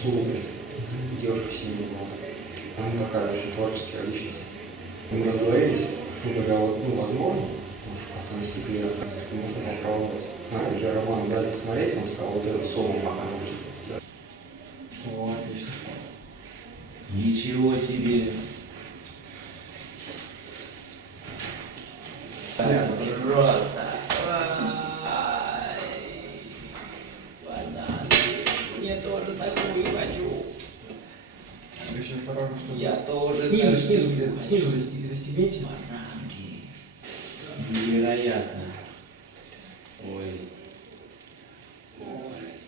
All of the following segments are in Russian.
с улыбкой. Девушка синяя была. Она такая очень творческая личность. Мы разговорились, он говорил, вот, ну, возможно, может, как-то на стекле, можно попробовать. Опять же, роман дали смотреть, он сказал, вот этот соло пока нужен. О, отлично. Ничего себе! Да. Просто! Бананы! Мне тоже такую хочу! Очень осторожно, чтобы... Я тоже Снизу застегните. Бананки! Невероятно! Ой!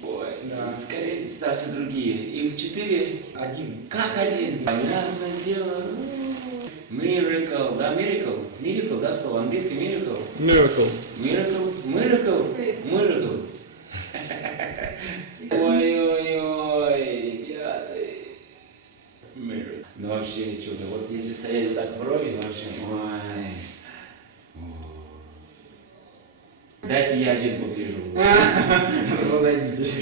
Ой! Да. Скорее ставьте другие. Их 4. Один. Как один? Понятное дело. Miracle, да, miracle? Miracle, да, слово английский miracle? Miracle. Miracle? Miracle? Miracle. Ой-ой-ой, ребята. Miracle. Ну вообще не чудо. Вот если стоять вот так вровень, вообще, ой. Дайте я один погляжу. Разойдитесь.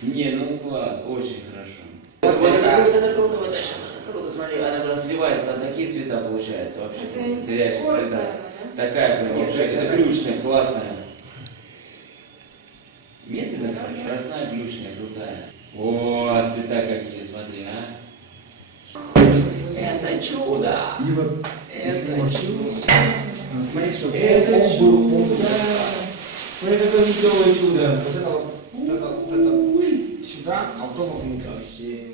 Не, ну класс, очень хорошо. Вот это круто, вот это круто, смотри, она прям сливается, там такие цвета получаются вообще, просто теряешь цвета. Такая прям вообще, это глючная, классная. Медленно, красная, глючная, крутая. О, цвета какие, смотри, а. Это чудо! И вот, если Это можно, чудо! смотрите, чтобы Это он был чудо! полностью. Смотри, какое веселое чудо! Вот это сюда, а потом внутрь. Вообще.